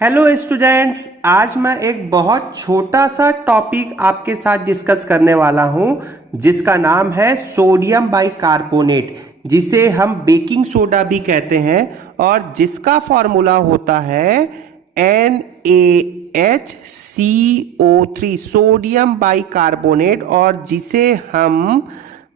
Hello students, आज मैं एक बहुत छोटा सा टॉपिक आपके साथ डिस्कस करने वाला हूं जिसका नाम है सोडियम बाइकार्बोनेट, जिसे हम बेकिंग सोडा भी कहते हैं और जिसका फॉर्मूला होता है NaHCO3 सोडियम बाइकार्बोनेट, और जिसे हम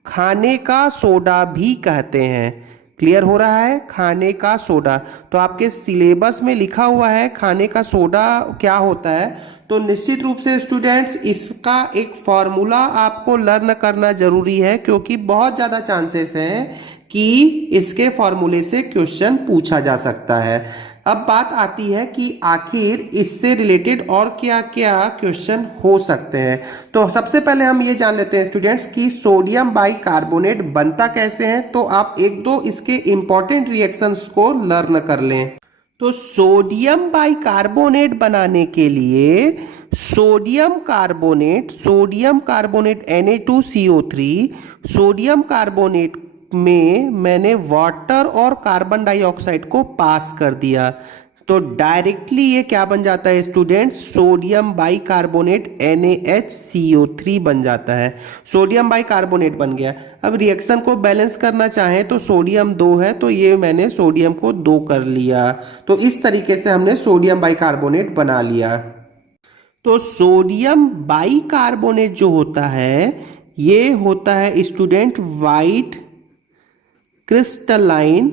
खाने का सोडा भी कहते हैं। क्लियर हो रहा है? खाने का सोडा। तो आपके सिलेबस में लिखा हुआ है खाने का सोडा क्या होता है, तो निश्चित रूप से स्टूडेंट्स इसका एक फॉर्मूला आपको लर्न करना जरूरी है, क्योंकि बहुत ज़्यादा चांसेस हैं कि इसके फॉर्मूले से क्वेश्चन पूछा जा सकता है। अब बात आती है कि आखिर इससे रिलेटेड और क्या क्या क्वेश्चन हो सकते हैं। तो सबसे पहले हम ये जान लेते हैं स्टूडेंट्स कि सोडियम बाइकार्बोनेट बनता कैसे है। तो आप एक दो इसके इंपॉर्टेंट रिएक्शंस को लर्न कर लें। तो सोडियम बाइकार्बोनेट बनाने के लिए sodium carbonate Na2CO3 sodium carbonate में मैंने वाटर और कार्बन डाइऑक्साइड को पास कर दिया, तो डायरेक्टली ये क्या बन जाता है स्टूडेंट? सोडियम बाइकार्बोनेट NaHCO3 बन जाता है। सोडियम बाइकार्बोनेट बन गया। अब रिएक्शन को बैलेंस करना चाहें तो सोडियम 2 है, तो ये मैंने सोडियम को 2 कर लिया। तो इस तरीके से हमने सोडियम बाइकार्बोनेट बना लिया। तो सोडियम बाइकार्बोनेट जो होता है ये होता है स्टूडेंट वाइट क्रिस्टलाइन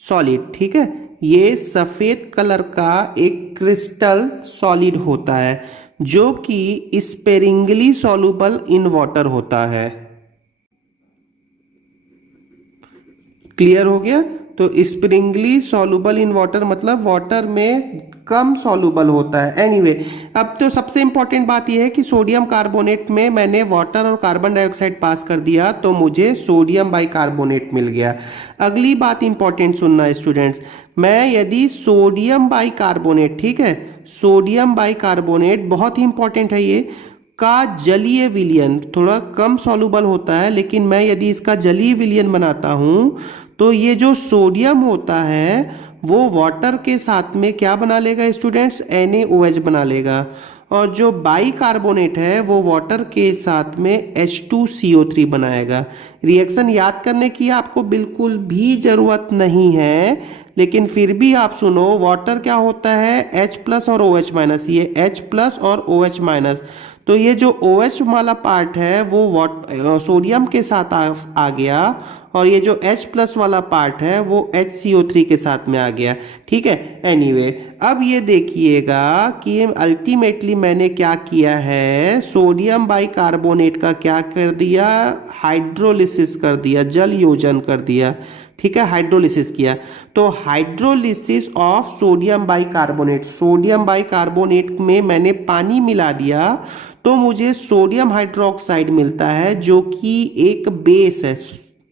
सॉलिड। ठीक है, ये सफेद कलर का एक क्रिस्टल सॉलिड होता है जो कि स्पेरिंगली सॉल्युबल इन वाटर होता है। क्लियर हो गया? तो स्प्रिंगली सॉल्युबल इन वाटर मतलब वाटर में कम सॉल्युबल होता है। एनीवे, अब तो सबसे इंपॉर्टेंट बात यह है कि सोडियम कार्बोनेट में मैंने वाटर और कार्बन डाइऑक्साइड पास कर दिया, तो मुझे सोडियम बाइकार्बोनेट मिल गया। अगली बात इंपॉर्टेंट सुनना स्टूडेंट्स, मैं यदि सोडियम बाइकार्बोनेट, ठीक है, सोडियम बाइकार्बोनेट बहुत ही इंपॉर्टेंट है, ये का जलीय विलयन थोड़ा कम सॉल्युबल होता है, लेकिन मैं यदि इसका जलीय विलयन बनाता हूँ तो ये जो सोडियम होता है वो वाटर के साथ में क्या बना लेगा स्टूडेंट्स? NaOH बना लेगा। और जो बाइकार्बोनेट है वो वाटर के साथ में H2CO3 बनाएगा। रिएक्शन याद करने की आपको बिल्कुल भी ज़रूरत नहीं है, लेकिन फिर भी आप सुनो, वाटर क्या होता है? H प्लस और OH माइनस, ये H प्लस और OH माइनस। तो ये जो OH वाला पार्ट है वो सोडियम के साथ आ गया, और ये जो H प्लस वाला पार्ट है वो HCO3 के साथ में आ गया। ठीक है, एनीवे, अब ये देखिएगा कि अल्टीमेटली मैंने क्या किया है, सोडियम बाइकार्बोनेट का क्या कर दिया? हाइड्रोलिसिस कर दिया, जल योजन कर दिया। ठीक है, हाइड्रोलिसिस किया। तो हाइड्रोलिसिस ऑफ सोडियम बाइकार्बोनेट में मैंने पानी मिला दिया, तो मुझे सोडियम हाइड्रोक्साइड मिलता है जो कि एक बेस है।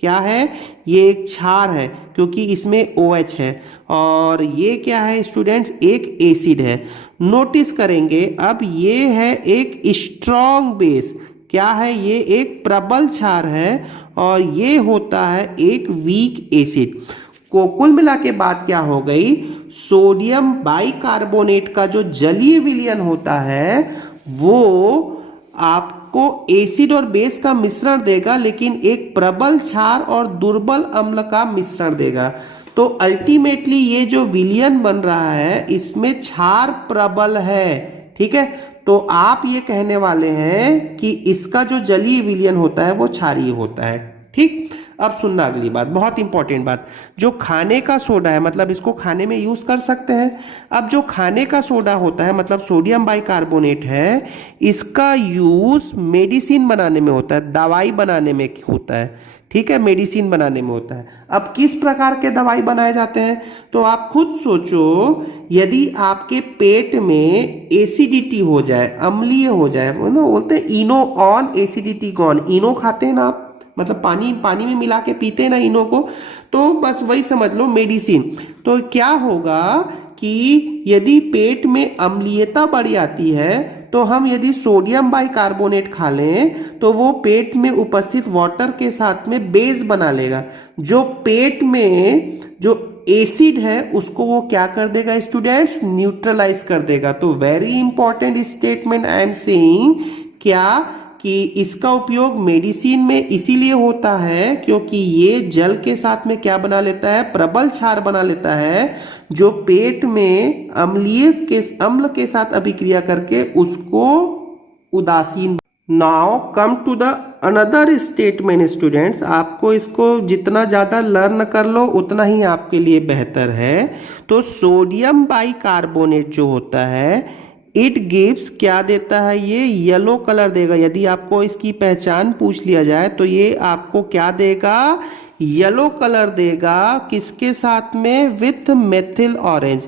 क्या है? ये एक क्षार है क्योंकि इसमें OH है, और ये क्या है स्टूडेंट्स? एक एसिड है। नोटिस करेंगे अब ये है एक स्ट्रॉन्ग बेस। क्या है? ये एक प्रबल क्षार है, और ये होता है एक वीक एसिड। को कुल मिला के बात क्या हो गई? सोडियम बाइकार्बोनेट का जो जलीय विलयन होता है वो आपको एसिड और बेस का मिश्रण देगा, लेकिन एक प्रबल क्षार और दुर्बल अम्ल का मिश्रण देगा। तो अल्टीमेटली ये जो विलयन बन रहा है इसमें क्षार प्रबल है। ठीक है, तो आप ये कहने वाले हैं कि इसका जो जलीय विलयन होता है वो क्षारीय होता है। ठीक, अब सुनना अगली बात, बहुत इंपॉर्टेंट बात। जो खाने का सोडा है मतलब इसको खाने में यूज कर सकते हैं। अब जो खाने का सोडा होता है मतलब सोडियम बाइकार्बोनेट है, इसका यूज मेडिसिन बनाने में होता है, दवाई बनाने में होता है। ठीक है, मेडिसिन बनाने में होता है। अब किस प्रकार के दवाई बनाए जाते हैं? तो आप खुद सोचो, यदि आपके पेट में एसिडिटी हो जाए, अम्लीय हो जाए, वो ना बोलते हैं इनो ऑन एसिडिटी गॉन। इनो खाते हैं ना आप, मतलब पानी में मिला के पीते हैं ना इनो को, तो बस वही समझ लो मेडिसिन। तो क्या होगा कि यदि पेट में अम्लीयता बढ़ जाती है तो हम यदि सोडियम बाइकार्बोनेट खा लें तो वो पेट में उपस्थित वाटर के साथ में बेस बना लेगा। जो पेट में जो एसिड है उसको वो क्या कर देगा स्टूडेंट्स, न्यूट्रलाइज कर देगा। तो very important statement I am saying, क्या कि इसका उपयोग मेडिसिन में इसीलिए होता है क्योंकि ये जल के साथ में क्या बना लेता है, प्रबल क्षार बना लेता है, जो पेट में अम्ल के साथ अभिक्रिया करके उसको उदासीन। Now come to the another statement students, आपको इसको जितना ज़्यादा लर्न कर लो उतना ही आपके लिए बेहतर है। तो सोडियम बाइकार्बोनेट जो होता है, इट गिव्स क्या देता है, ये येलो कलर देगा। यदि आपको इसकी पहचान पूछ लिया जाए तो ये आपको क्या देगा, येलो कलर देगा। किसके साथ में, विथ मेथिल ऑरेंज,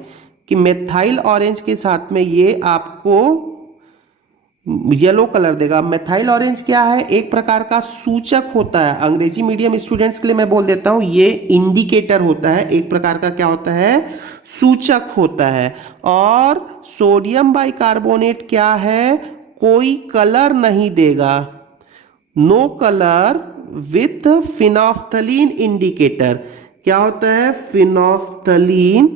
कि मेथाइल ऑरेंज के साथ में ये आपको येलो कलर देगा। मेथाइल ऑरेंज क्या है, एक प्रकार का सूचक होता है। अंग्रेजी मीडियम स्टूडेंट्स के लिए मैं बोल देता हूं, ये इंडिकेटर होता है, एक प्रकार का क्या होता है, सूचक होता है। और सोडियम बाइकार्बोनेट क्या है, कोई कलर नहीं देगा, no colour, with phenolphthalein indicator. क्या होता है, फिनोफ्थलीन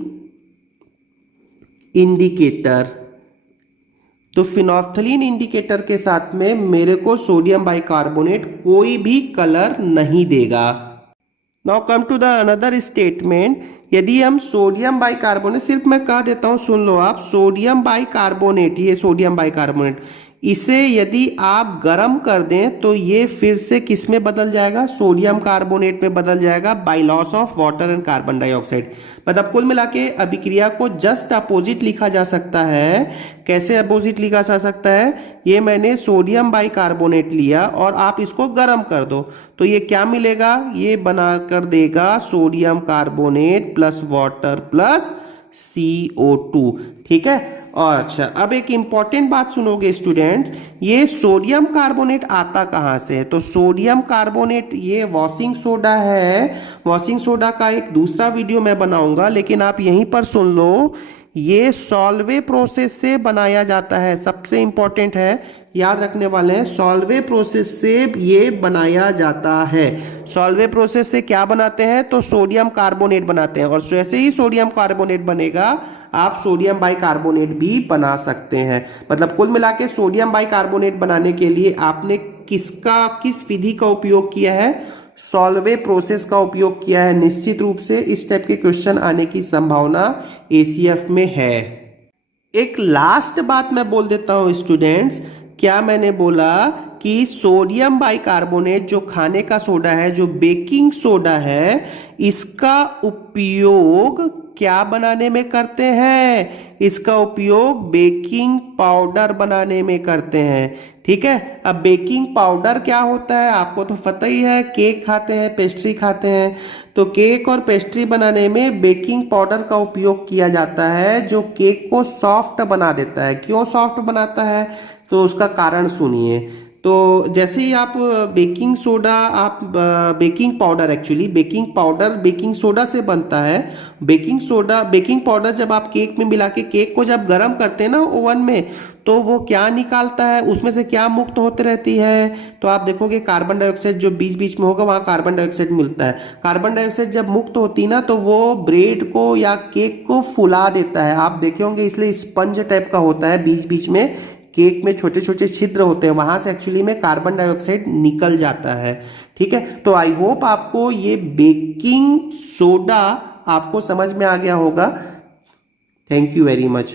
इंडिकेटर। तो फिनोफ्थलीन इंडिकेटर के साथ में मेरे को सोडियम बाइकार्बोनेट कोई भी कलर नहीं देगा। Now come to the another statement, यदि हम सोडियम बाइकार्बोनेट, सिर्फ मैं कह देता हूं सुन लो आप, सोडियम बाइकार्बोनेट, ये सोडियम बाइकार्बोनेट, इसे यदि आप गर्म कर दें तो ये फिर से किस में बदल जाएगा, सोडियम कार्बोनेट में बदल जाएगा, by loss of water and carbon dioxide. मतलब कुल मिला के अभिक्रिया को जस्ट अपोजिट लिखा जा सकता है। कैसे अपोजिट लिखा जा सकता है, ये मैंने सोडियम बाइकार्बोनेट लिया और आप इसको गर्म कर दो तो ये क्या मिलेगा, ये बना कर देगा sodium carbonate plus water plus CO2। ठीक है। और अच्छा, अब एक इंपॉर्टेंट बात सुनोगे स्टूडेंट्स, ये सोडियम कार्बोनेट आता कहाँ से है, तो सोडियम कार्बोनेट ये वॉशिंग सोडा है। वॉशिंग सोडा का एक दूसरा वीडियो मैं बनाऊंगा, लेकिन आप यहीं पर सुन लो, ये सॉल्वे प्रोसेस से बनाया जाता है। सबसे इंपॉर्टेंट है, याद रखने वाले हैं, सॉल्वे प्रोसेस से ये बनाया जाता है। सॉल्वे प्रोसेस से क्या बनाते हैं, तो सोडियम कार्बोनेट बनाते हैं, और जैसे ही सोडियम कार्बोनेट बनेगा आप सोडियम बाइकार्बोनेट भी बना सकते हैं। मतलब कुल मिला के सोडियम बाइकार्बोनेट बनाने के लिए आपने किस विधि का उपयोग किया है, सॉल्वे प्रोसेस का उपयोग किया है। निश्चित रूप से इस टाइप के क्वेश्चन आने की संभावना ACF में है। एक लास्ट बात मैं बोल देता हूं स्टूडेंट्स, क्या मैंने बोला कि सोडियम बाइकार्बोनेट जो खाने का सोडा है, जो बेकिंग सोडा है, इसका उपयोग क्या बनाने में करते हैं, इसका उपयोग बेकिंग पाउडर बनाने में करते हैं। ठीक है। अब बेकिंग पाउडर क्या होता है आपको तो पता ही है, केक खाते हैं, पेस्ट्री खाते हैं, तो केक और पेस्ट्री बनाने में बेकिंग पाउडर का उपयोग किया जाता है, जो केक को सॉफ्ट बना देता है। क्यों सॉफ्ट बनाता है, तो उसका कारण सुनिए। तो जैसे ही आप बेकिंग सोडा, आप baking powder, actually baking powder baking soda से बनता है। बेकिंग पाउडर जब आप केक में मिला के केक को जब गर्म करते हैं ना ओवन में, तो वो क्या निकालता है, उसमें से क्या मुक्त होते रहती है, तो आप देखोगे कार्बन डाइऑक्साइड जो बीच बीच में होगा वहाँ कार्बन डाइऑक्साइड मिलता है। कार्बन डाइऑक्साइड जब मुक्त होती है ना, तो वो ब्रेड को या केक को फुला देता है। आप देखे होंगे, इसलिए स्पंज टाइप का होता है, बीच बीच में केक में छोटे छोटे छिद्र होते हैं, वहां से एक्चुअली में कार्बन डाइऑक्साइड निकल जाता है। ठीक है। तो आई होप आपको ये बेकिंग सोडा आपको समझ में आ गया होगा। Thank you very much.